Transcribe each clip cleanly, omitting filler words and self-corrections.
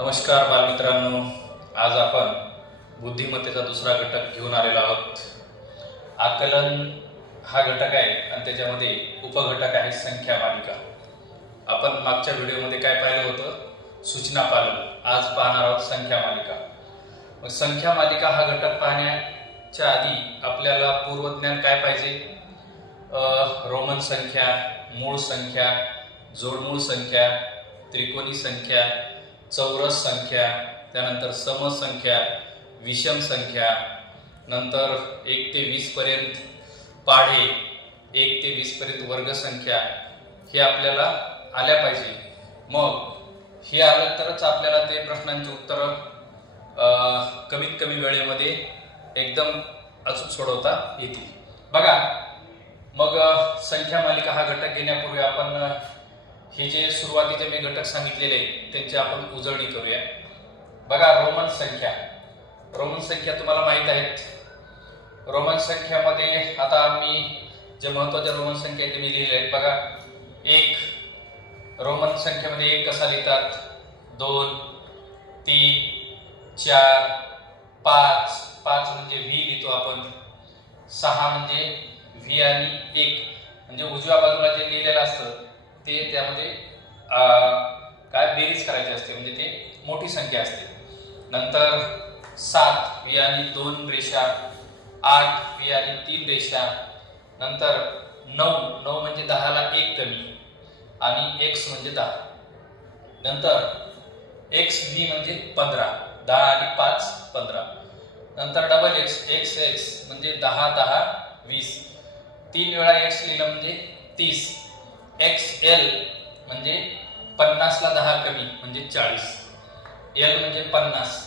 नमस्कार बालमित्रांनो, आज आपण बुद्धिमत्तेचा दुसरा घटक घेऊन आलेलो आहोत. आकलन हा घटक आहे आणि त्याच्यामध्ये उपघटक आहे संख्या मालिका. आपण मागच्या व्हिडिओमध्ये काय पाहिलं होतं? सूचना पालन. आज पाहणार आहोत संख्या मालिका. मग संख्या मालिका हा घटक पाहण्याच्या आधी आपल्याला पूर्वज्ञान काय पाहिजे? रोमन संख्या, मूळ संख्या, जोडमूळ संख्या, त्रिकोणी संख्या, चौरस संख्या, त्यानंतर समसंख्या, विषम संख्या, नंतर 1 ते 20 पर्यंत पाढे, 1 ते 20 पर्यंत वर्ग संख्या, हे आपल्याला आल्या पाहिजे. मग हे आलं तरच आपल्याला ते प्रश्नांची उत्तरं कमीत कमी वेळेमध्ये एकदम अचूक सोडवता येतील. बघा, मग संख्या मालिका हा घटक घेण्यापूर्वी आपण हे जे सुरुवातीचे मी घटक सांगितलेले त्यांची आपण उजळणी करूया. बघा, रोमन संख्या तुम्हाला माहित आहेत. रोमन संख्यामध्ये आता मी जे महत्वाच्या रोमन संख्या ते मी लिहिले आहेत. बघा, 1 रोमन संख्येमध्ये 1 कसा लिहितात? 2, 3, 4, 5 म्हणजे व्ही लिहितो आपण. 6 म्हणजे व्ही आणि 1 म्हणजे उजव्या बाजूला जे लिहिलेलं असतं ते त्यामध्ये काय बेरीज करायची असते, म्हणजे ते मोठी संख्या असते. नंतर 7 व्ही आणि 2 रेषा, 8 व्ही आणि 3 रेषा. नंतर 9 म्हणजे 10 ला 1 कमी आणि x म्हणजे 10. नंतर x v म्हणजे 15, 10 आणि 5 15. नंतर डबल x म्हणजे 10 10 20. 3 वेळा x लिहिलं म्हणजे 30. XL म्हणजे 50 ला 10 कमी म्हणजे 40. L म्हणजे 50.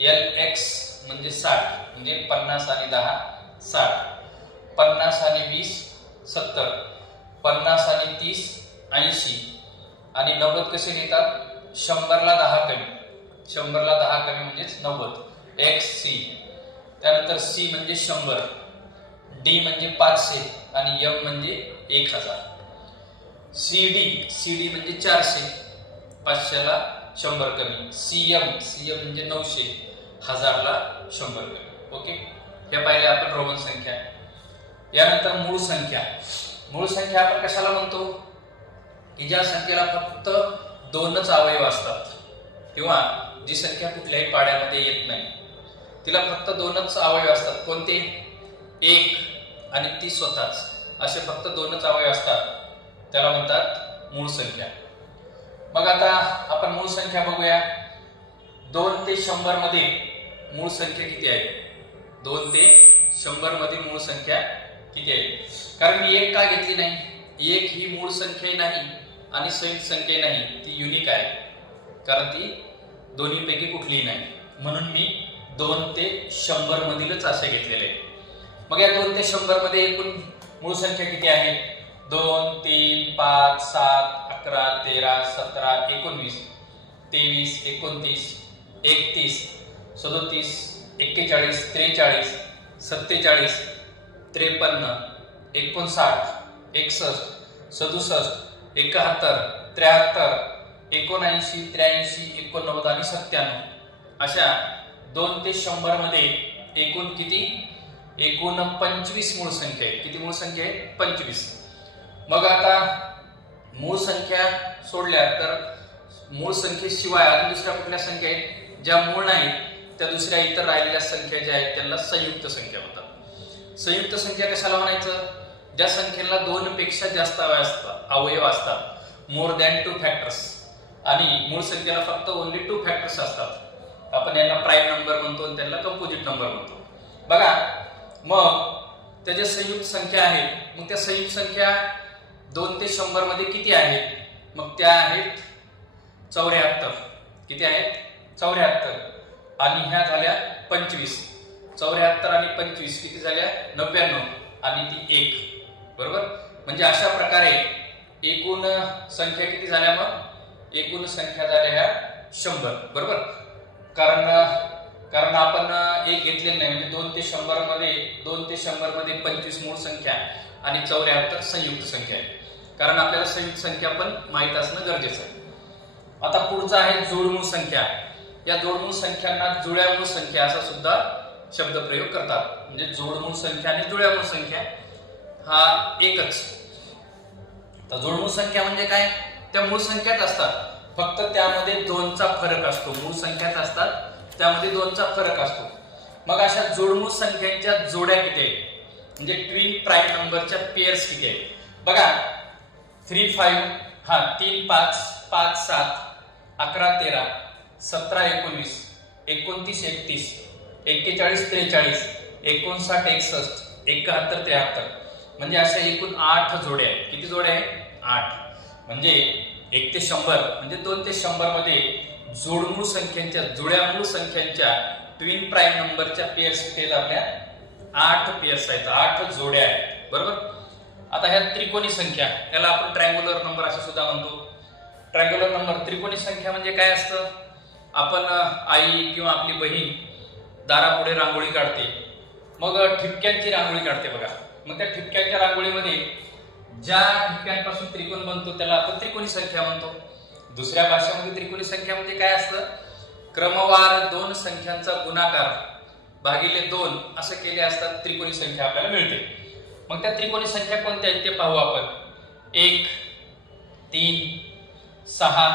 LX म्हणजे 60 म्हणजे 50 आणि 10 60. 50 आणि 20 70. 50 आणि 30 80. आणि 90 कसे लिहितात? 100 ला 10 कमी. 100 ला 10 कमी म्हणजेच 90. XC. त्यानंतर C म्हणजे 100. D म्हणजे 500 आणि M म्हणजे 1000. CD म्हणजे 400. 500 ला 100 कमी. CM म्हणजे 900. 1000 ला 100 कमी. ओके, हे पाहिले आपण रोमन संख्या. यानंतर मूळ संख्या आपण कशाला म्हणतो? की ज्या संख्येला फक्त 2च अवयव असतात किंवा जी संख्या कुठल्याही पाड्यामध्ये येत नाही, तिला फक्त 2च अवयव असतात. कोणते? 1 आणि ती स्वतःच. असे फक्त 2च अवयव असतात, त्याला म्हणतात मूळ संख्या. मग आता आपण मूळ संख्या बघूया. 2 ते 100 मध्ये मूळ संख्या किती आहे? 2 ते 100 मध्ये मूळ संख्या किती आहे? कारण मी 1 का घेतली नाही? 1 ही मूळ संख्या नाही आणि संयुक्त संख्या नाही, ती युनिक आहे, कारण ती दोन्हीपैकी कुठलीही नाही. म्हणून मी 2 ते 100 मधीलच असे घेतलेले. मग या 2 ते 100 मध्ये एकूण मूळ संख्या किती आहे? 2 3 5 7 11 13 17 19 23 29 31 37 41 43 47 53 59 61 67 71 73 79 83 89 आणि 97. अशा 2 ते 100 मध्ये एकूण किती? एकूण 25 मूळ संख्या आहे. किती मूळ संख्या आहे? 25. मग आता मूळ संख्या सोडल्या तर मूळ संख्येशिवाय अजून दुसऱ्या कुठल्या संख्या आहेत? ज्या मूळ नाहीत त्या दुसऱ्या इतर राहिलेल्या संख्या ज्या आहेत त्यांना संयुक्त संख्या म्हणतात. संयुक्त संख्या कशाला म्हणायचं? ज्या संख्येला 2 पेक्षा जास्त अवयव असतात, मोर दॅन 2 फॅक्टर्स, आणि मूळ संख्येला फक्त ओन्ली 2 फॅक्टर्स असतात. आपण यांना प्राईम नंबर म्हणतो आणि त्यांना कंपोजिट नंबर म्हणतो. बघा, मग त्या संयुक्त संख्या आहेत, मग त्या संयुक्त संख्या 2 ते 100 मध्ये किती आहेत? मग त्या आहेत 74. किती आहेत? 74. आणि ह्या झाल्या 25. 74 आणि 25 किती झाल्या? 99 आणि ती 1. बरोबर? म्हणजे अशा प्रकारे एकूण संख्या किती झाल्या? मग एकूण संख्या झाल्या ह्या 100. बरोबर? कारण आपण 1 घेतलेलं नाही, म्हणजे 2 ते 100 मध्ये 25 मूळ संख्या आणि 74 संयुक्त संख्या आहे. कारण आपल्याला संयुक्त संख्या पण माहित असणं गरजेचं आहे. आता पुढचा आहे जोडमूळ संख्या. या जोडमूळ संख्यांना जुळ्यामूळ संख्या असा सुद्धा शब्दप्रयोग करतात. म्हणजे जोडमूळ संख्या आणि जुळ्यामूळ संख्या हा एकच. तर जोडमूळ संख्या म्हणजे काय? त्या मूळ संख्याच असतात, फक्त त्यामध्ये 2चा फरक असतो. मूळ संख्याच असतात, त्यामध्ये 2चा फरक असतो. मग अशा जोडमूळ संख्यांच्या जोड्या किती आहेत, म्हणजे ट्विन प्राईम नंबरच्या पेअर्स किती आहेत? बघा 3 5 हा 3 5 5 7 11 13 17 19 29 31 41 43 59 61 71 73 म्हणजे अशा एकूण 8 जोड्या आहेत. किती जोड्या आहेत? 8. म्हणजे 1 ते 100 म्हणजे 2 ते 100 मध्ये जोडमूळ संख्यांच्या जुळ्यामूळ संख्यांच्या ट्विन प्राईम नंबरच्या पेअर्स किती आहेत? आपल्या 8 पेअर्स आहेत, 8 जोड्या आहेत. बरोबर. आता ह्या त्रिकोणी संख्या, त्याला आपण ट्रायंग्युलर नंबर असं सुद्धा म्हणतो. ट्रायंग्युलर नंबर, त्रिकोणी संख्या म्हणजे काय असतं? आपण आई किंवा आपली बहीण दारापुढे रांगोळी काढते, मग ठिपक्यांची रांगोळी काढते बघा. मग त्या ठिपक्यांच्या रांगोळीमध्ये ज्या ठिपक्यांपासून त्रिकोण बनतो त्याला आपण त्रिकोणी संख्या म्हणतो. दुसऱ्या भाषेमध्ये त्रिकोणी संख्या म्हणजे काय असतं? क्रमवार 2 संख्यांचा गुणाकार भागिले 2 असं केले असतात त्रिकोणी संख्या आपल्याला मिळते. मग त्या त्रिकोणी संख्या कोणत्या आहेत ते पाहू आपण. 1 3 6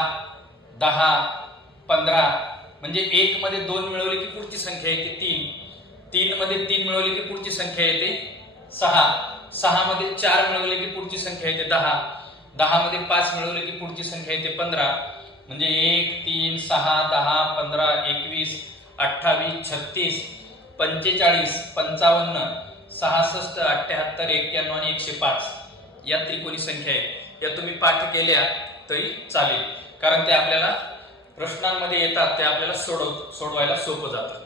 10 15 म्हणजे 1 मध्ये 2 मिळवले की पुढची संख्या येते 3. 3 मध्ये 3 मिळवले की पुढची संख्या येते 6. 6 मध्ये 4 मिळवले की पुढची संख्या येते 10. 10 मध्ये 5 मिळवले की पुढची संख्या येते 15. म्हणजे 1 3 6 10 15 21 28 36 45 55 66 78 91 आणि 105 या त्रिकोणी संख्या आहेत. या तुम्ही पाठ केल्या तरी चालेल, कारण ते आपल्याला प्रश्नांमध्ये येतात, ते आपल्याला सोडवायला सोपं जातं.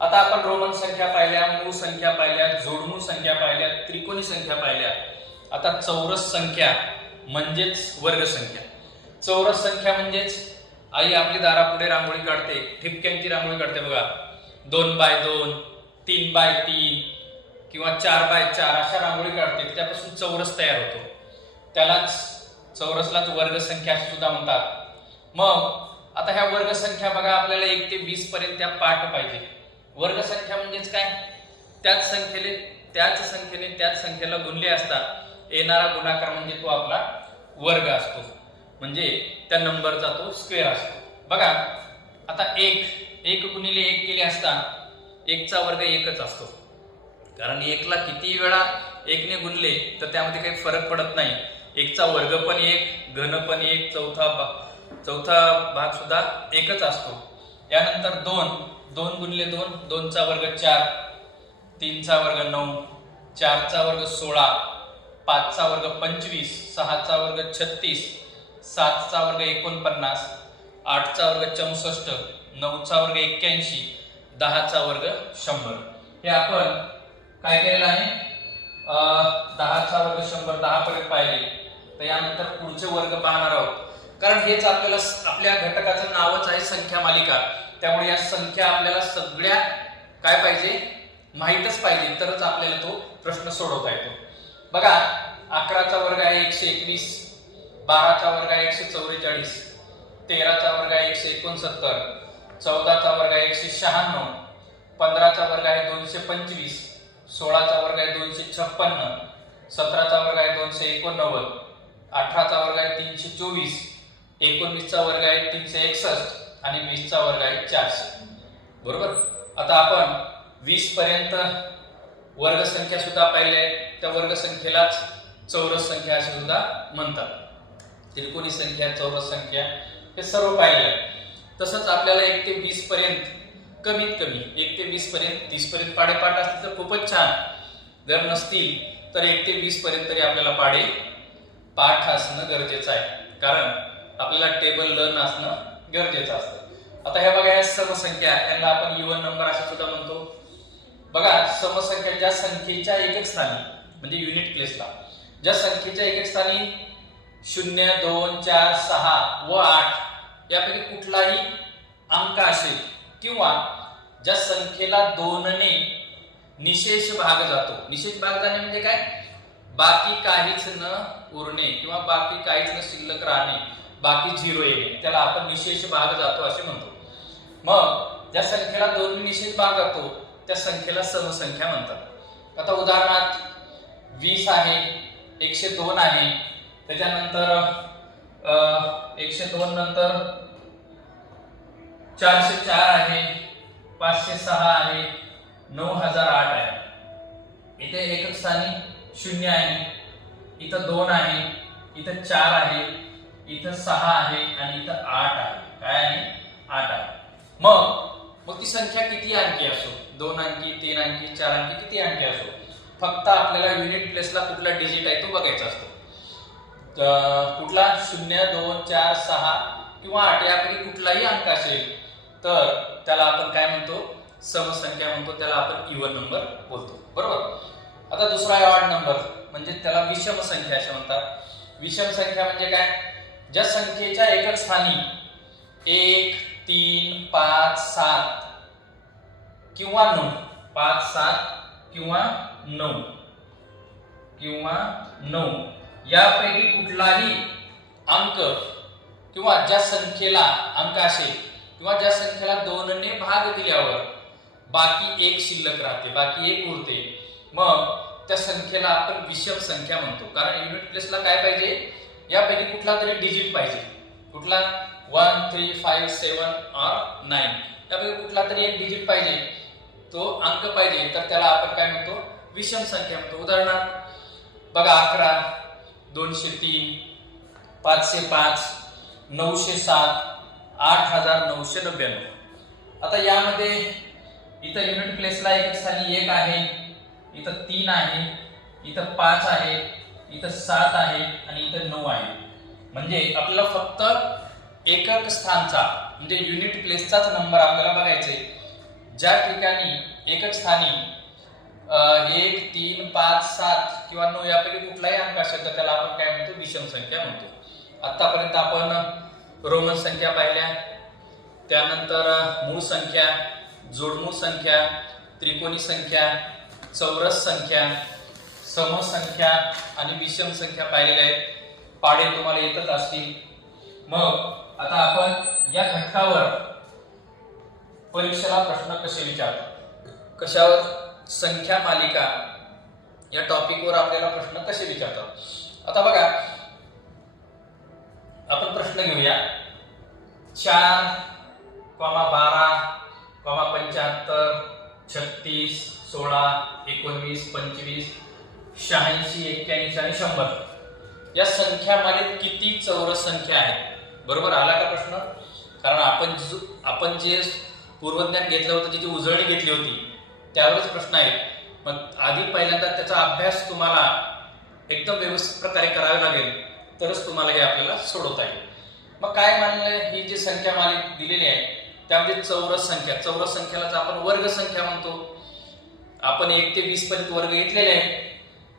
आता आपण रोमन संख्या पाहिल्या, मूळ संख्या पाहिल्या, जोडमूळ संख्या पाहिल्या, त्रिकोणी संख्या पाहिल्या. आता चौरस संख्या म्हणजेच वर्ग संख्या. चौरस संख्या म्हणजेच आई आपली दारापुढे रांगोळी काढते, ठिपक्यांची रांगोळी काढते बघा. 2 बाय 2 3 बाय 3 किंवा 4 बाय 4 अशा रांगोळी काढते, त्यापासून चौरस तयार होतो. त्यालाच चौरसलाच वर्ग संख्या सुद्धा म्हणतात. मग आता ह्या वर्ग संख्या बघा, आपल्याला 1 ते 20 पर्यंत त्या पाठ पाहिजे. वर्ग संख्या म्हणजेच काय? त्याच संख्येला गुणले असता येणारा गुणाकार म्हणजे तो आपला वर्ग असतो, म्हणजे त्या नंबरचा तो स्क्वेअर असतो. बघा आता 1 गुणिले 1 केले असता 1 चा वर्ग 1च असतो, कारण 1 ला किती वेळा 1 ने गुणले तर त्यामध्ये काही फरक पडत नाही. 1 चा वर्ग पण 1, घन पण 1, चौथा भाग सुद्धा 1च असतो. यानंतर 2 गुणिले 2 चा वर्ग 4, 3 चा वर्ग 9, 4 चा वर्ग 16, 5 चा वर्ग 25, 6 चा वर्ग 36, 7 चा वर्ग 49, 8 चा वर्ग 64, 9 चा वर्ग 81, 10 चा वर्ग 100. हे आपण काय केलेलं आहे? 10 चा वर्ग 100 10 पर्यंत पाहिले. तर यानंतर पुढचे वर्ग पाहणार आहोत, कारण हेच आपल्याला आपल्या घटकाचं नावच आहे संख्या मालिका. त्यामुळे या संख्या आपल्याला सगळ्या काय पाहिजे? माहीतच पाहिजे, तरच आपल्याला तो प्रश्न सोडवता येतो. बघा 11 चा वर्ग आहे 121, 12 चा वर्ग आहे 144, 13 चा वर्ग आहे 169, 14 चा वर्ग आहे 196, 15 चा वर्ग आहे 225, 16 चा वर्ग आहे 256, 17 चा वर्ग आहे 289, 18 चा वर्ग आहे 324, 19 चा वर्ग आहे 361 आणि 20 चा वर्ग आहे 400. बरोबर. आता आपण 20 पर्यंत वर्ग संख्या सुद्धा पाहिल्या. त्या वर्ग संख्येलाच चौरस संख्या असे सुद्धा म्हणतात. त्रिकोणी संख्या, चौरस संख्या हे सर्व पाहिलं. तसंच आपल्याला 1 ते 20 पर्यंत कमीत कमी 1 ते 20 पर्यंत, 30 पर्यंत पाढे पाठ असतील तर खूपच छान. जर नसतील तर 1 ते 20 पर्यंत तरी आपल्याला पाढे पाठ असणं गरजेचं आहे, कारण आपल्याला टेबल लर्न असणं गरजेचं असतं. आता हे बघा, या समसंख्या, यांना आपण इव्हन नंबर असं सुद्धा म्हणतो. बघा समसंख्या ज्या संख्येच्या एकक स्थानी म्हणजे युनिट प्लेसला ज्या संख्येच्या एकक स्थानी 0, 2, 4, 6 व 8 यापैकी कुठलाही अंक असेल, किंवा ज्या संख्येला 2 ने निशेष भाग जातो. निशेष भाग जाणे म्हणजे काय? बाकी काहीच न उरणे किंवा बाकी काहीच न शिल्लक राहणे, बाकी 0 येणे, त्याला आपण निशेष भाग जातो असे म्हणतो. मग ज्या संख्येला 2 निशेष भाग जातो त्या संख्येला समसंख्या म्हणतात. आता उदाहरणार्थ 20 आहे, 102 आहे, त्याच्यानंतर 102 नंतर 404 आहे, 506 आहे, 9008 आहे. इथे एकक स्थानी 0 आहे, इथं 2 आहे, इथं 4 आहे, इथं 6 आहे आणि इथं 8 आहे. काय आहे? 8 आहे. मग ती संख्या किती अंकी असो, 2 अंकी, 3 अंकी, 4 अंकी, किती अंकी असो, फक्त आपल्याला युनिट प्लेसला कुठला डिजिट आहे तो बघायचा असतो. कुठला 0, 2, 4, 6 किंवा 8 यापैकी कुठलाही अंक असेल तर त्याला आपण काय म्हणतो? समसंख्या म्हणतो. त्याला आपण इव्हन नंबर बोलतो. बरोबर. आता दुसरा आहे ऑड नंबर, म्हणजे त्याला विषम संख्या असे म्हणतात. विषम संख्या म्हणजे काय? ज्या संख्येच्या एकक स्थानी 1, 3, 5, 7 किंवा 9, 5, 7 किंवा 9 यापैकी कुठलाही अंक किंवा ज्या संख्येला अंक असेल किंवा ज्या संख्येला 2 ने भाग दिल्यावर बाकी 1 शिल्लक राहते, बाकी 1 उरते, मग त्या संख्येला आपण विषम संख्या म्हणतो. कारण युनिट प्लेसला काय पाहिजे? यापैकी कुठला तरी डिजिट पाहिजे. कुठला? 1, 3, 5, 7 और 9 यापैकी कुठला तरी एक डिजिट पाहिजे, तो अंक पाहिजे, तर त्याला आपण काय म्हणतो? विषम संख्या म्हणतो. उदाहरणार्थ बघा 11, 203, 505, 907, 8999. आता यामध्ये इथं युनिट प्लेसला एक स्थानी 1 आहे, इथं 3 आहे, इथं 5 आहे, इथं 7 आहे आणि इथं 9 आहे. म्हणजे आपल्याला फक्त एकक स्थानचा म्हणजे युनिट प्लेसचाच नंबर आपल्याला बघायचा आहे. ज्या ठिकाणी एकक स्थानी 1, 3, 5, 7 किंवा 9 यापैकी कुठलाही अंक असेल तर त्याला आपण काय म्हणतो? विषम संख्या म्हणतो. आतापर्यंत आपण रोमन संख्या पाहिल्या, त्यानंतर मूळ संख्या, जोडमूळ संख्या, त्रिकोणी संख्या, चौरस संख्या, समसंख्या आणि विषम संख्या पाहिलेल्या आहेत. पाढे तुम्हाला येतच असतील. मग आता आपण या घटकावर परीक्षेला प्रश्न कसे विचारतात, कशावर? संख्या मालिका या टॉपिकवर आपल्याला प्रश्न कसे विचारतात. आता बघा आपण प्रश्न घेऊया. 4, 12, 75, 36, 16, 19, 25, 86, 81 आणि 100 या संख्या मालिकेत किती चौरस संख्या आहेत? बरोबर. आला का प्रश्न? कारण आपण जे पूर्वज्ञान घेतलं होतं, जी उजळणी घेतली होती त्यावरच प्रश्न आहे. मग आधी पहिल्यांदा त्याचा अभ्यास तुम्हाला एकदम व्यवस्थित प्रकारे करावा लागेल, तरच तुम्हाला हे आपल्याला सोडवता येईल. मग काय मानलं? ही जी संख्या मालिका दिलेली आहे त्यामध्ये चौरस संख्यालाच आपण वर्ग संख्या म्हणतो. आपण 1 ते 20 पर्यंत वर्ग घेतलेले आहे.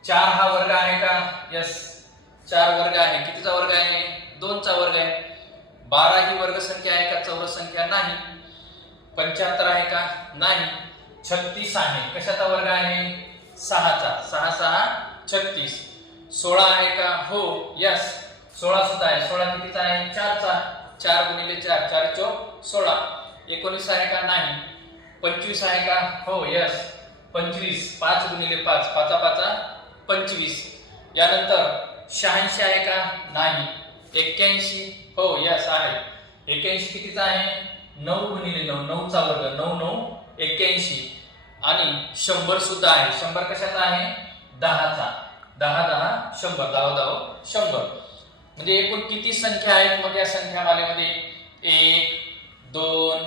4 हा वर्ग आहे का? यस, 4 वर्ग आहे. कितीचा वर्ग आहे? 2 चा वर्ग आहे. 12 ही वर्ग संख्या आहे का? चौरस संख्या नाही. 75 आहे का? नाही. 36 आहे. कशाचा वर्ग आहे? 6 चा. 6 6 36. 16 आहे का? हो, यस, 16 सुद्धा आहे. 16 कितीचा आहे? 4 चा. 4 गुणिले 4, 4 चौक 16. 19 आहे का? नाही. 25 आहे का? हो, यस, 25. 5 गुणिले 5, 5 5 25. यानंतर 86 आहे का? नाही. 81, हो, यस, आहे. 81 कितीचा आहे? 9 गुणिले 9, 9 चा वर्ग, 9 9 81. आणि 100 सुद्धा आहे. 100 कशाचा आहे? 10 चा. 10 10 100, 10 10 100. म्हणजे एकूण किती संख्या आहेत मग या संख्या मालेमध्ये? 1, 2,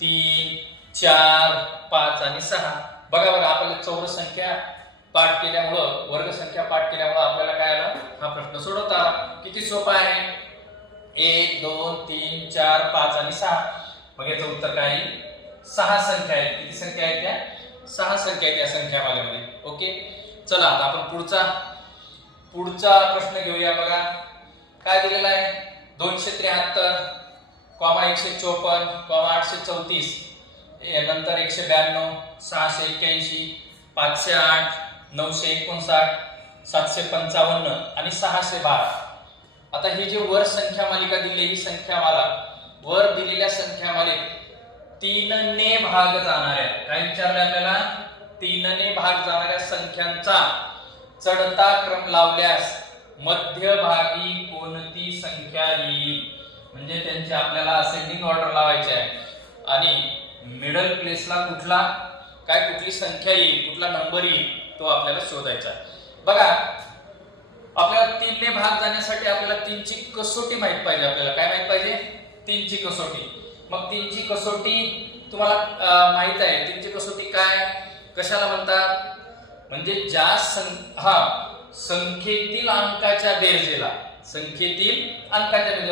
3, 4, 5 आणि 6. बघा आपल्याला चौरस संख्या पाठ केल्यामुळं, वर्ग संख्या पाठ केल्यामुळं आपल्याला काय आलं? हा प्रश्न सोडवता आला. किती सोपा आहे? 1, 2, 3, 4, 5 आणि 6. मग याचं उत्तर काय आहे? 6 संख्या आहेत. किती संख्या आहेत त्या? 6 संख्या आहेत या संख्या मालेमध्ये. ओके, चला आता आपण पुढचा प्रश्न घेऊया. बघा काय दिलेला आहे? 273, 154, 834, नंतर 192, 681, 508, 959, 755 आणि 612. आता ही जी वर संख्या मालिका दिली, ही संख्या माला वर दिलेल्या संख्या मालिकेत 3 ने भाग जाणाऱ्या, काय विचारले आपल्याला, 3 ने भाग जाणाऱ्या संख्यांचा चढता क्रम लावल्यास मध्यभागी कोणती संख्या येईल, म्हणजे त्यांची आपल्याला असेंडिंग ऑर्डर लावायची आहे आणि मिडल प्लेसला कुठली संख्या येईल, कुठला नंबर येईल तो आपल्याला शोधायचा आहे. बघा आपल्याला 3 ने भाग जाण्यासाठी आपल्याला 3 ची कसोटी माहित पाहिजे. आपल्याला काय माहित पाहिजे, 3 ची कसोटी. मग 3 ची कसोटी तुम्हाला माहित आहे. 3 ची कसोटी काय, कशाला म्हणतात, म्हणजे ज्या संख्येतील अंकाच्या बेरजेला,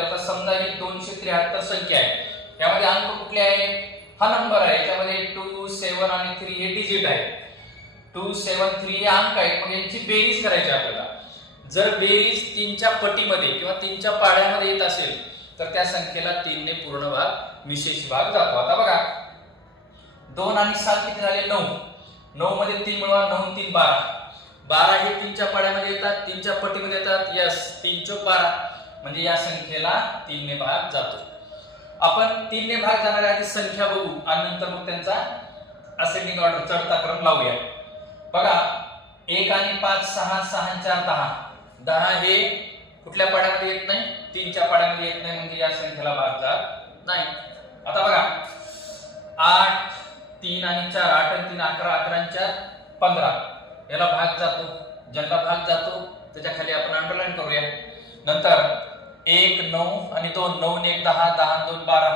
आता समजा ही 273 संख्या आहे, यामध्ये अंक कुठले आहे, हा नंबर आहे, याच्यामध्ये 2, 7 आणि 3 हे डिजिट आहे. 2, 7, 3 हे अंक आहेत. मग यांची बेरीज करायची आपल्याला. जर बेरीज 3 च्या पटीमध्ये किंवा 3 च्या पाढ्यामध्ये येत असेल तर त्या संख्येला 3 ने पूर्ण भाग, विशेष भाग जातो. आता बघा 2 आणि 7 किती झाले, 9. 9 मध्ये 3 मिळवा, 9 3 12. 12 हे 3 च्या पाढ्यामध्ये येतात, 3 च्या पटीमध्ये येतात. यस, 3 चोक 12, म्हणजे या संख्येला 3 ने भाग जातो. आपण 3 ने भाग जाणाऱ्या आधी संख्या बघू आणि नंतर मग त्यांचा असेंडिंग ऑर्डर, चढता क्रम लावूया. बघा 1 आणि 5 6, 6 आणि 4 10. 10 हे कुठल्या पाढ्यामध्ये येत नाही, 3 च्या पाढ्यामध्ये येत नाही, म्हणजे या संख्येला भाग जात नाही. आता बघा 8, 3 आणि 4, 8 आणि 3 11, 11 आणि 4 15, याला भाग जातो. ज्याला भाग जातो त्याच्या खाली आपण अंडरलाईन करूया. नंतर 1 9 आणि 2, 9 आणि 1 10, 10 आणि 2 12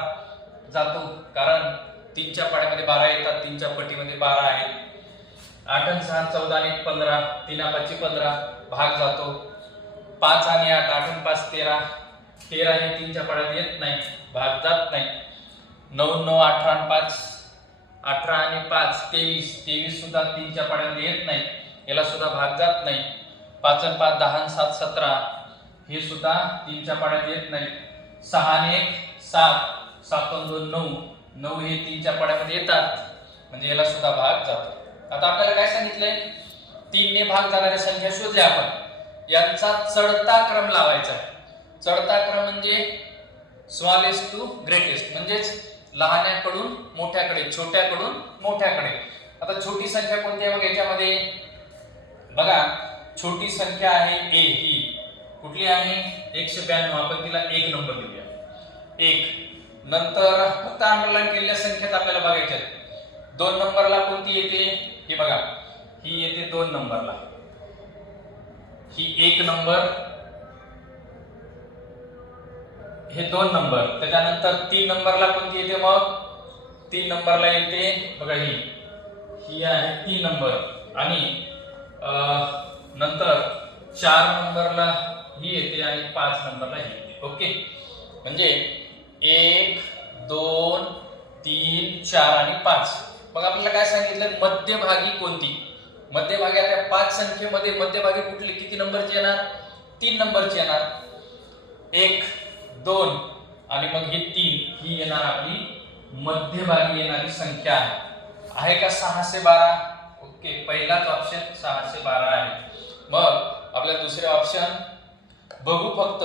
जातो, कारण 3 च्या पाढ्यामध्ये 12 येतात, 3 च्या पटीमध्ये 12 आहेत. 8 आणि 6 14 आणि 15, 3 आणि 5 15, भाग जातो. 5 आणि 8, 8 आणि 5 13, 13 हे 3 च्या पाढ्यात येत नाही, भाग जात नाही. 9 9 18 आणि 5, 18 आणि 5 23, 23 सुद्धा 3 च्या पाढ्यामध्ये येत नाही, याला सुद्धा भाग जात नाही. 5 आणि 5 10 आणि 7 17, हे सुद्धा 3 च्या पाढ्यात येत नाही. 6 आणि 1 7, 7 आणि 2 9, 9 हे 3 च्या पाढ्यामध्ये येतात, म्हणजे याला सुद्धा भाग जातो. आता आपल्याला काय सांगितलंय, 3 ने भाग जाणाऱ्या संख्या शोधल्या आपण, यांचा चढता क्रम लावायचा आहे. चढता क्रम म्हणजे स्मॉलेस्ट टू ग्रेटेस्ट, म्हणजेच लहान्याकडून मोठ्याकडे, छोट्याकडून मोठ्याकडे. आता छोटी संख्या कोणती आहे, मग याच्यामध्ये बघा छोटी संख्या आहे ए, ही कुठली आहे, 192. आपण तिला 1 नंबर दिला, 1. नंतर फक्त अंडरलाईन केलेल्या संख्येत आपल्याला बघायच्या आहेत. 2 नंबरला कोणती येते, हे बघा, ही येते 2 नंबरला, ही 1 नंबर, हे 2 नंबर. त्याच्यानंतर 3 नंबरला कोणती येते, मग 3 नंबरला येते बघा, ही आहे 3 नंबर. आणि नंतर 4 नंबरला ही येते आणि 5 नंबरला ही येते. ओके, म्हणजे 1 2 3 4 आणि 5. मग आपल्याला काय सांगितलं, मध्यभागी कोणती, मध्यभागी आता 5 संख्येमध्ये मध्यभागी कुठली, किती नंबरची येणार, 3 नंबरची येणार. 1 2 आणि मग ही 3, ही येणार आपली मध्यभागी येणारी संख्या आहे का 612. ओके, पहिलाच ऑप्शन 612 आहे. मग आपल्याला दुसरे ऑप्शन बघू फक्त,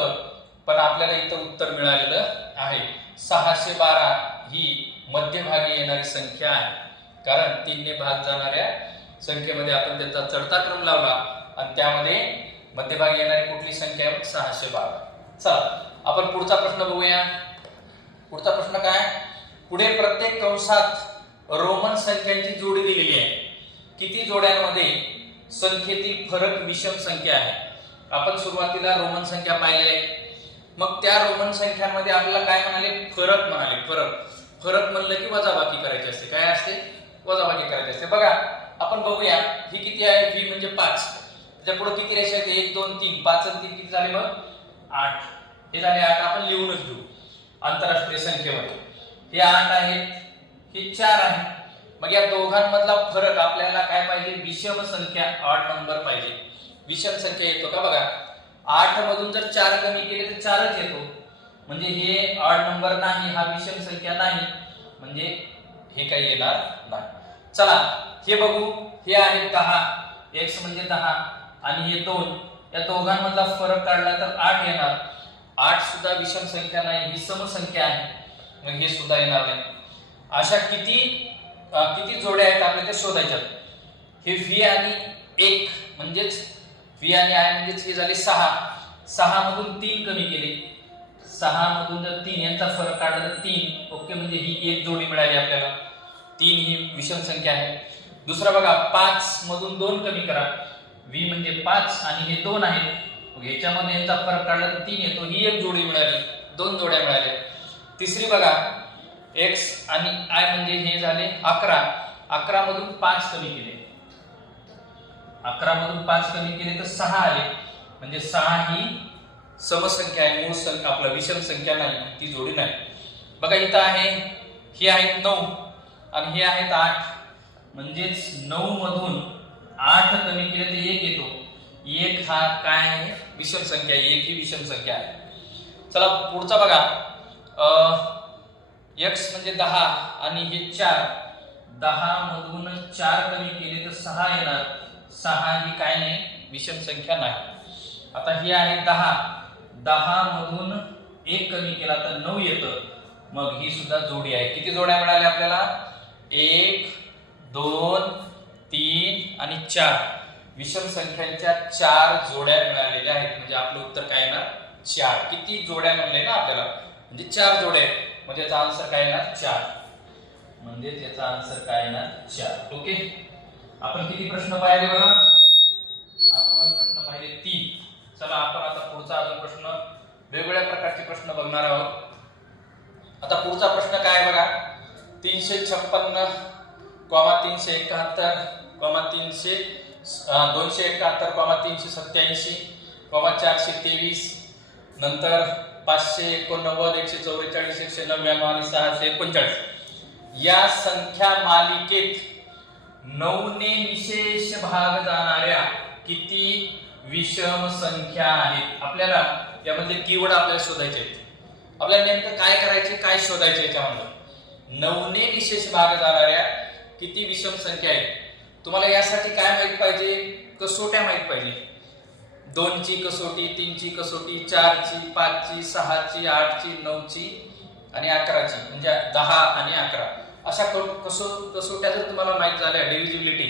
पण आपल्याला इथं उत्तर मिळालेलं आहे. 612 ही मध्यभागी येणारी संख्या आहे, कारण 3 ने भाग जाणाऱ्या संख्येमध्ये आपण त्याचा चढता क्रम लावला आणि त्यामध्ये मध्यभागी येणारी कुठली संख्या आहे, 612. चला आपण पुढचा प्रश्न बघूया. पुढचा प्रश्न काय, पुढे प्रत्येक कंसात रोमन संख्यांची जोडी दिलेली आहे. किती जोड्यांमध्ये संख्येतील फरक विषम संख्या आहे. आपण सुरुवातीला रोमन संख्या पाहिल्या आहेत, मग त्या रोमन संख्यांमध्ये आपल्याला काय म्हणाले, फरक म्हणाले. फरक म्हणलं की वजाबाकी करायची असते. काय असते, वजाबाकी करायची असते. बघा आपण बघूया, ही किती आहे, ही म्हणजे 5. त्याच्या पुढे किती रेषा आहेत, 1 2 3, 5 आणि 3 किती झाले, मग 8. हे झाले 8. आपण लिहूनच घेऊ आंतरराष्ट्रीय संख्येमध्ये. हे 8 आहेत, हे 4 आहे. मग या दोघांमधला फरक आपल्याला काय पाहिजे, विषम संख्या, ऑड नंबर पाहिजे. विषम संख्या येतो का, बघा 8 मधून जर 4 कमी केले तर 4च येतो, म्हणजे हे ऑड नंबर नाही, हा विषम संख्या नाही, म्हणजे हे काही येणार नाही. चला हे बघू, हे आहे 10, x म्हणजे 10 आणि हे 2, या दोघांमधला फरक काढला तर 8 येणार. 8 सुद्धा विषम संख्या नाही, ही समसंख्या आहे, मग हे सुद्धा येणार नाही. अशा किती जोड्या आहेत आपल्याला ते शोधायच्यात. हे V आणि 1 म्हणजेच V आणि I म्हणजेच हे झाले 6. 6 मधून 3 कमी केले, 6 मधून जर 3 यांचा फरक काढला तर 3. ओके, म्हणजे ही एक जोडी मिळाली आपल्याला. 3 ही विषम संख्या आहे. दुसरा बघा, 5 मधून 2 कमी करा. V म्हणजे 5 आणि हे 2 आहेत, मग ह्याच्यामध्ये यांचा फरक काढला तर 3 येतो. ही एक जोडी मिळाली, 2 जोड्या मिळाल्या. तिसरी बघा, X आणि I म्हणजे हे झाले 11. 11 मधून 5 कमी केले, 11 मधून 5 कमी केले तर 6 आले, म्हणजे 6 ही समसंख्या आहे, मूळ संख्या आपला विषम संख्या नाही, ती जोडी नाही. बघा इथं आहे, हे आहेत 9 आणि हे आहेत 8, म्हणजेच 9 मधून 8 कमी केले तर 1 येतो. 1 हा काय आहे, विषम संख्या आहे, 1 ही विषम संख्या आहे. चला पुढचा बघा, x म्हणजे 10 आणि हे 4. 10 मधून 4 कमी केले तर 6 येणार. 6 ही काय नाही, विषम संख्या नाही. आता ही आहे 10. 10 मधून 1 कमी केला तर 9 येतं, मग ही सुद्धा जोडी आहे. किती जोड्या मिळाल्या आपल्याला? 1 2 3 आणि 4. विषम संख्यांच्या 4 जोड्या मिळालेल्या आहेत, म्हणजे आपलं उत्तर काय येणार? 4. किती जोड्या म्हणले ना आपल्याला, म्हणजे 4 जोड्या आहेत, म्हणजे याचा आन्सर काय येणार? 4. म्हणजे याचा आन्सर काय येणार? 4. ओके, आपण किती प्रश्न पाहिले बघा? आपण प्रश्न पाहिले 3. चला आपण आता पुढचा अजून प्रश्न, वेगवेगळ्या प्रकारचे प्रश्न बघणार आहोत. आता पुढचा प्रश्न काय बघा, 356, 371, 271, 387, 423, नंतर 589, 144, 199 आणि 639 या संख्या मालिकेत 9 ने निशेष भाग जाणाऱ्या किती विषम संख्या आहेत? आपल्याला यामध्ये कीवर्ड आपल्याला शोधायचे आहेत. आपल्याला नेमकं काय करायचे, काय शोधायचे याच्यामध्ये? 9 ने निशेष भाग जाणाऱ्या किती विषम संख्या आहेत? तुम्हाला यासाठी काय माहित पाहिजे? कसोट्या माहित पाहिजे. 2 ची कसोटी, 3 ची कसोटी, 4 ची, 5 ची, 6 ची, 8 ची, 9 ची आणि 11 ची, म्हणजे 10 आणि 11 अशा कसोट्या जर तुम्हाला माहित झाल्या, डिव्हिजिबिलिटी,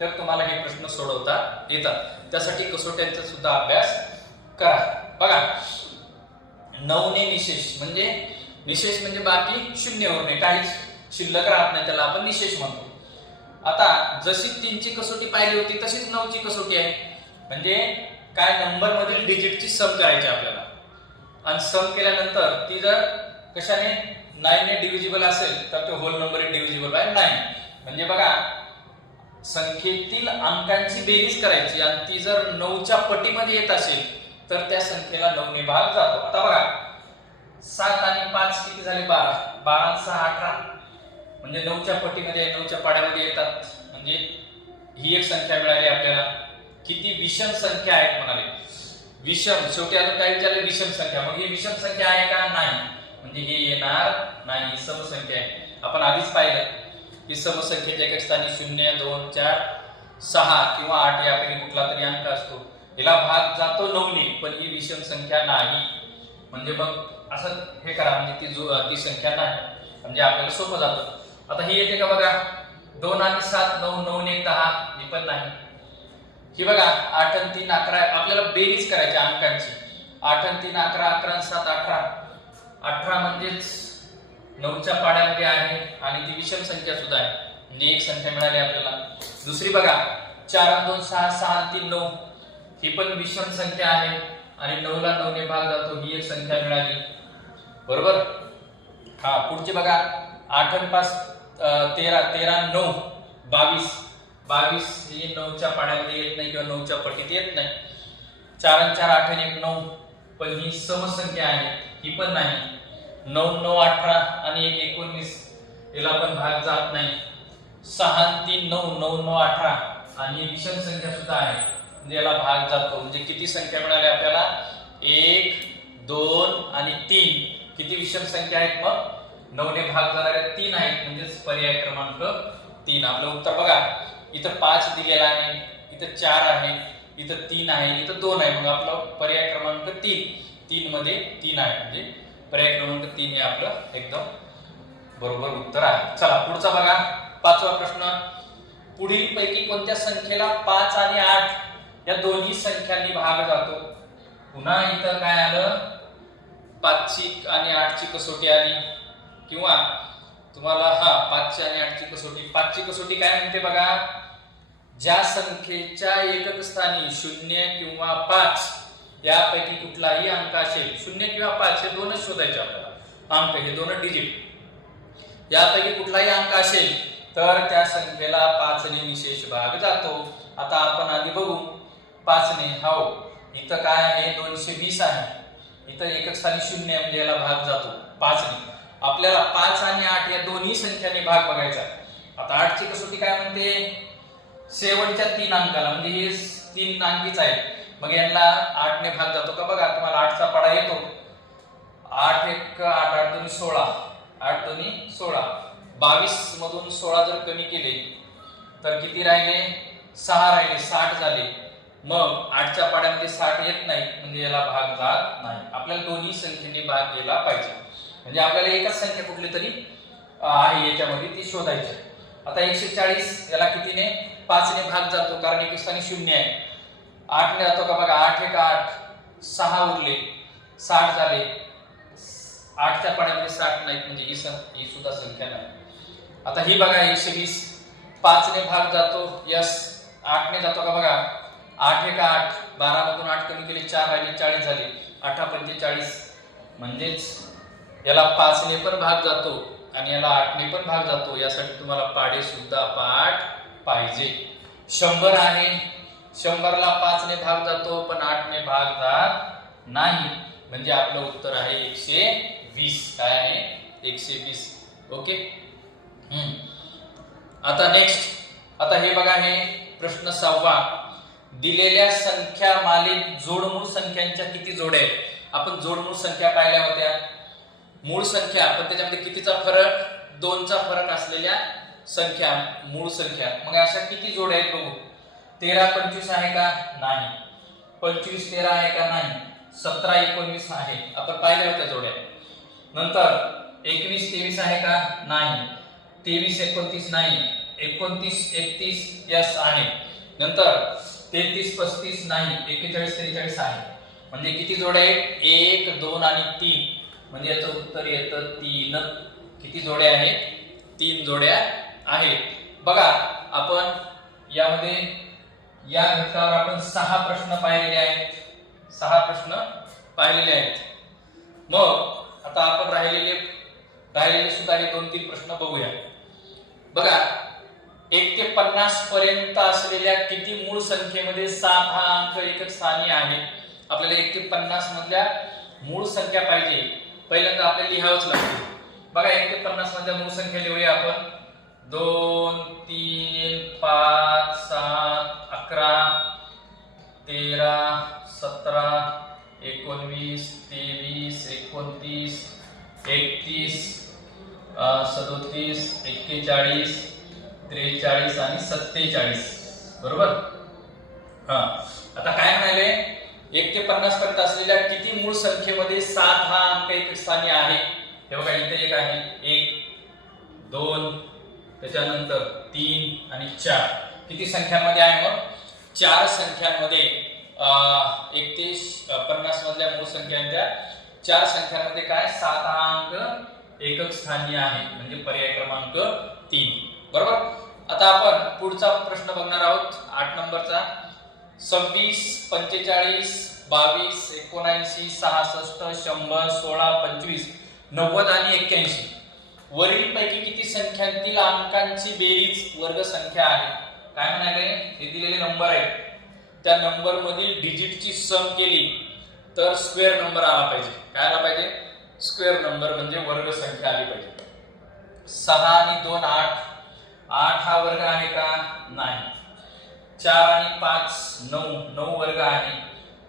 तर तुम्हाला हे प्रश्न सोडवता येतात. त्यासाठी कसोट्यांचा सुद्धा अभ्यास करा. बघा, 9 ने निशेष म्हणजे बाकी शून्य होणे, काही शिल्लक राहत नाही, त्याला आपण निशेष म्हणतो. आता जशी 3 ची कसोटी पाहिली होती तशीच 9 ची कसोटी आहे, म्हणजे काय, नंबर मधील डिजिटची सम करायची आपल्याला, आणि सम केल्यानंतर ती जर कशाने 9 ने डिव्हिजिबल असेल तर तो whole number is divisible by 9. म्हणजे बघा, संख्येतील अंकांची बेरीज करायची आणि ती जर 9च्या पटीमध्ये येत असेल तर त्या संख्येला 9 ने भाग जातो. आता बघा, 7 आणि 5 किती झाले? 12. 12 आणि 6 18, म्हणजे 9च्या पटीमध्ये, 9च्या पाड्यामध्ये येतात, म्हणजे ही एक संख्या मिळाली आपल्याला. किती विषम संख्या आहेत म्हणाले? विषम, शेवटी अजून काय विचारले? विषम संख्या. मग ही विषम संख्या आहे का? नाही, म्हणजे हे येणार नाही, समसंख्या आहे. आपण आधीच पाहिलं की समसंख्येच्या एका स्थानी 0 2 4 6 किंवा 8 यापैकी कुठला तरी अंक असतो, हिला भाग जातो 9 ने, पण ही विषम संख्या नाही. म्हणजे मग असं हे करा, म्हणजे ती संख्या नाही, म्हणजे आपल्याला सोपं जातं. आता ही येते का बघा, 2 आणि 7 9, 9 आणि 1 10, ही पण नाही. ही बघा, 8 आणि 3 11, आपल्याला बेरीज करायची अंकांची. 8 आणि 3 11, 11 आणि 7 18. 18 म्हणजेच 9च्या पाड्यामध्ये आहे आणि ती विषम संख्या सुद्धा आहे, म्हणजे एक संख्या मिळाली आपल्याला. दुसरी बघा, 4 आणि 2 6, 6 आणि 3 9, ही पण विषम संख्या आहे आणि 9 ला 9 ने भाग जातो, ही एक संख्या मिळाली. बरोबर. हा, पुढची बघा, 8 आणि 5 13, 13 9 22. 22 ही 9च्या पाड्यामध्ये येत नाही किंवा 9च्या पटीत येत नाही. 4 आणि 4 8 आणि 1 9, पण ही समसंख्या आहे, ही पण नाही. 9 9 18 आणि 1 19, याला पण भाग जात नाही. 6 आणि 3 9, 9 9 18 आणि विषम संख्या सुद्धा आहे, म्हणजे याला भाग जातो. म्हणजे किती संख्या मिळाली आपल्याला? 1 2 आणि 3. किती विषम संख्या आहेत? मग 9 ने भाग जाणाऱ्या 3 आहेत, म्हणजे पर्याय क्रमांक 3. आपलं उत्तर बघा, इथं 5 दिलेला आहे, इथं 4 आहे, इथं 3 आहे, इथं 2 आहे, मग आपला पर्याय क्रमांक 3. 3 मध्ये 3 आहे, म्हणजे पर्याय क्रमांक 3 हे आपलं एकदम बरोबर उत्तर आहे. चला पुढचा बघा, 5वा प्रश्न. पुढील पैकी कोणत्या संख्येला 5 आणि 8 या दोन्ही संख्यांनी भाग जातो? पुन्हा इथं काय आलं, 5 ची आणि 8 ची कसोटी आली, किंवा तुम्हाला 5 ची आणि 8 ची कसोटी. 5 ची कसोटी काय म्हणते बघा, ज्या संख्येच्या एकक स्थानी 0 किंवा 5 यापैकी कुठलाही अंक असेल, 0 किंवा 5 हे दोनच शोधायचे आपल्याला, अंक हे दोन डिजिट, यापैकी कुठलाही अंक असेल तर त्या संख्येला 5 ने निशेष भाग जातो. आता आपण आधी बघू 5 ने. हो, इथं काय आहे, 220 आहे, इथं एकक स्थानी 0 म्हणजे याला भाग जातो 5 ने. आपल्याला 5 आणि 8 या दोन्ही संख्यांनी भाग बघायचा. आता 8 ची कसोटी काय म्हणते, शेवटच्या 3 अंकाला, म्हणजे हे 3 अंकीच आहे, मग यांना 8 ने भाग जातो का बघा. तुम्हाला 8 चा पाढा येतो, 8 1 8, 8 2 16, 8 2 16, 22 मधून 16 जर कमी केले तर किती राहिले, 6 राहिले, 60 झाले. मग 8 च्या पाढ्यामध्ये 60 येत नाही, म्हणजे याला भाग जात नाही. आपल्याला दोन्ही संख्येने भाग गेला पाहिजे, म्हणजे आपल्याला एकच संख्या कुठली तरी आहे याच्यामध्ये ती शोधायची. आता 140 याला कितीने, 5 ने भाग जातो, कारण एकक स्थानी 0 आहे. 8 ने जातो का बघा, 8 1 8, 6 उरले, 60 झाले. 8 च्या पाढ्यामध्ये 60 नाहीत, म्हणजे ही सुद्धा संख्या नाही. आता ही बघा 120, 5 ने भाग जातो, यस. 8 ने जातो का बघा, 8 1 8, 12 मधून 8 कमी केले, 4 राहिले, 40 झाले. 8 45, म्हणजेच याला 5 ने पण भाग जातो आणि याला 8 ने पण भाग जातो. यासाठी तुम्हाला पाढे सुद्धा पाठ पाहिजे. 100 आहे, 100 ला 5 ने भाग जातो पण 8 ने भाग जात नाही, म्हणजे आपलं उत्तर आहे 120. काय आहे, 120. ओके. आता नेक्स्ट, आता हे बघा, हे प्रश्न 6वा. दिलेल्या संख्या मालेत जोडमूळ संख्यांच्या किती जोड्या आहेत? आपण जोडमूळ संख्या पाहिल्या होत्या, मूळ संख्या, पण त्याच्यामध्ये कितीचा फरक, 2 चा फरक असलेल्या संख्या मूळ संख्या. मग अशा किती जोड्या आहेत बघू. 13 25 आहे का, नाही. 25 13 आहे का, नाही. 17 19 आहे, आपण पाहिल्या होत्या जोड्या. नंतर 21 23 आहे का, नाही. 23 29 नाही. 29 31 यस आहे. नंतर 33 35 नाही. 41 43 आहे. म्हणजे किती जोड्या आहेत, 1 2 आणि 3, म्हणजे याचं उत्तर येतं 3. किती जोड्या आहेत, 3 जोड्या आहेत. बघा, आपण यामध्ये या घटकावर आपण 6 प्रश्न पाहिलेले आहेत, 6 प्रश्न पाहिलेले आहेत. मग आता आपण राहिलेले सुद्धा हे 2-3 प्रश्न बघूया. बघा, 1 ते 50 पर्यंत असलेल्या किती मूळ संख्येमध्ये 7 हा अंक एकक स्थानी आहे? आपल्याला 1 ते 50 मधल्या मूळ संख्या पाहिजे. पहिल्यांदा आपल्याला लिहावंच लागते. बघा, 1 ते 50 मधल्या मूळ संख्या लिहूया आपण. 2 3 5 7 11 13 17 19 23 29 31 37 41 43 आणि 47. बरोबर. आता काय म्हणाले, 1 ते 50 पर्यंत असलेल्या किती मूळ संख्येमध्ये 7 हा अंक एकक स्थानी आहे? हे बघा, इथे 1 आहे, 1 2, त्याच्यानंतर 3 आणि 4. किती संख्यांमध्ये आहे मग? 4 संख्यांमध्ये. 1 ते 50 मधल्या मूळ संख्यांच्या 4 संख्यांमध्ये काय 7 हा अंक एकक स्थानी आहे, म्हणजे पर्याय क्रमांक 3. बरोबर. आता आपण पुढचा प्रश्न बघणार आहोत, 8 नंबरचा. 26 45 22 79 66 100 16 25 90 आणि 81. वरील पैकी किती संख्यांतील अंकांची बेरीज वर्ग संख्या आहे? काय म्हणाले, हे दिलेले नंबर आहेत, त्या नंबर मधील डिजिटची सम केली तर स्क्वेअर नंबर आला पाहिजे. काय आला पाहिजे? स्क्वेअर नंबर, म्हणजे वर्ग संख्या आली पाहिजे. 6 आणि 2 8, 8 हा वर्ग आहे का, नाही. 4 आणि 5 9, 9 वर्ग आहे.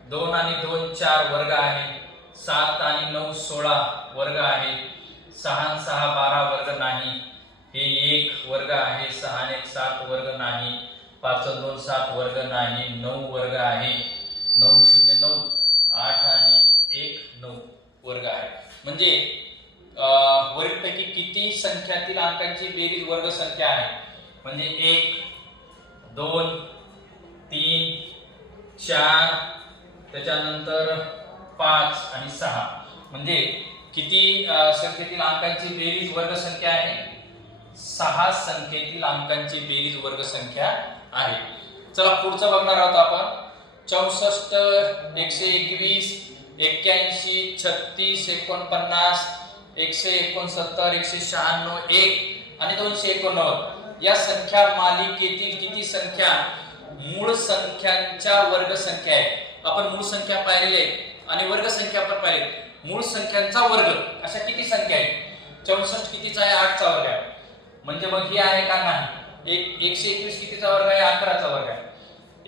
2 आणि 2 4 वर्ग आहे. 7 आणि 9 16 वर्ग आहे. 6 आणि 6 12 वर्ग नाही. हे 1 वर्ग आहे. 6 आणि 1 7 वर्ग नाही. 5 आणि 2 7 वर्ग नाही. 9 वर्ग आहे. 9 0 9, 8 आणि 1 म्हणजे वरीलपैकी किती संख्यातील अंकांची बेरीज वर्ग संख्या आहे? म्हणजे 1 2 3 4 त्याच्यानंतर 5 आणि 6 म्हणजे किती संख्येतील अंकांची बेरीज वर्ग संख्या आहे? 6 संख्येतील अंकांची बेरीज वर्ग संख्या आहे. चला पुढचं बघणार आहोत आपण. 64 121 81 36 49 169 196 1 आणि 289 या संख्या मालिकेतील किती संख्या मूळ संख्यांच्या वर्ग संख्या आहेत? आपण मूळ संख्या पाहिलेली आहे आणि वर्ग संख्या पण पाहिली. मूळ संख्यांचा वर्ग अशा किती संख्या आहेत? 64 कितीचा आहे? 8 चा वर्ग आहे. म्हणजे मग ही आहे का? नाही. 121 कितीचा वर्ग आहे? 11 चा वर्ग आहे.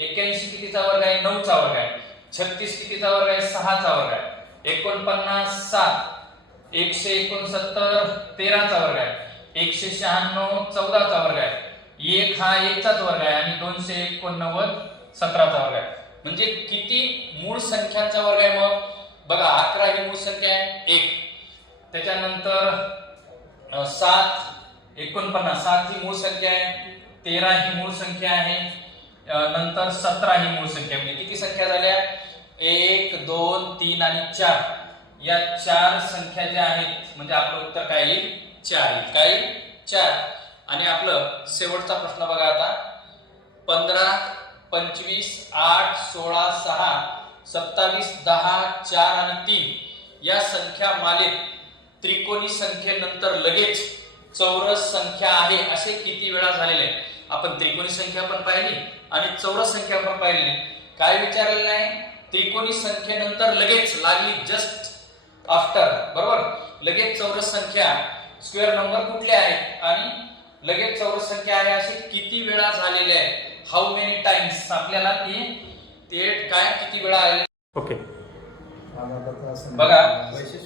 81 कितीचा वर्ग आहे? 9 चा वर्ग आहे. 36 कितीचा वर्ग आहे? 6 चा वर्ग आहे. 49 7 169 13 चा वर्ग आहे. 196 14 चा वर्ग आहे. 1 हा 1 चाच वर्ग आहे आणि 289 17 चा वर्ग आहे. म्हणजे किती मूळ संख्यांचा वर्ग आहे? मग बघा 11 ही मूळ संख्या आहे 1. त्याच्यानंतर 7 49 7 ही मूळ संख्या आहे. 13 ही मूळ संख्या आहे. नंतर 17 ही मूळ संख्या. म्हणजे किती संख्या झाल्या? 1 2 3 आणि 4 या 4 संख्या ज्या आहेत म्हणजे आपलं उत्तर काय येईल? 4 येईल. काय येईल? 4. आणि आपलं शेवटचा प्रश्न बघा आता. 15 25 8 16 6 27 10 4 आणि 3 या संख्या मालेत त्रिकोणी संख्येनंतर लगेच चौरस संख्या आहे असे किती वेळा झालेले आहे? आपण त्रिकोणी संख्या पण पाहिली आणि चौरस संख्या पण पाहिली. काय विचारलेलं आहे? त्रिकोणी संख्येनंतर लगेच, लागली, जस्ट आफ्टर, बरोबर. लगेच चौरस संख्या स्क्वेअर नंबर कुठले आहेत आणि लगेच चौरस संख्या आहे असे किती वेळा झालेले आहे? हाऊ मेनी टाइम्स आपल्याला ते काय किती वेळा आले? ओके बघा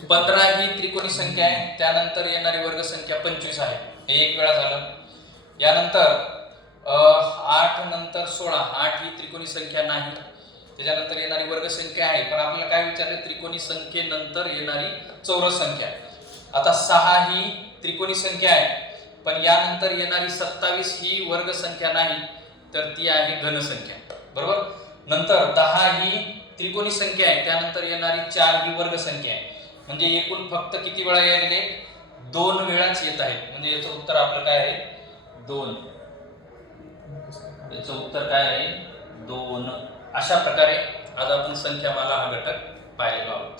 15 ही त्रिकोणी संख्या आहे. त्यानंतर येणारी वर्ग संख्या 25 आहे. हे एक वेळा झालं. यानंतर 8 नंतर 16 8 ही त्रिकोणी संख्या नाही. त्याच्यानंतर येणारी वर्ग संख्या आहे पण आपल्याला काय विचारले? त्रिकोणी संख्येनंतर येणारी चौरस संख्या. आता 6 ही त्रिकोणी संख्या आहे पण यानंतर येणारी 27 ही वर्ग संख्या नाही तर ती आहे घन संख्या, बरोबर. नंतर 10 ही त्रिकोणी संख्या आहे. त्यानंतर येणारी 4 ही वर्ग संख्या आहे. म्हणजे एकूण फक्त किती वेळा येलेले? 2 वेळाच येत आहेत. म्हणजे याचं उत्तर आपलं काय आहे? 2. याचं उत्तर काय आहे? 2. अशा प्रकारे आज आपण संख्यामाला हा घटक पाहिलेलो आहोत.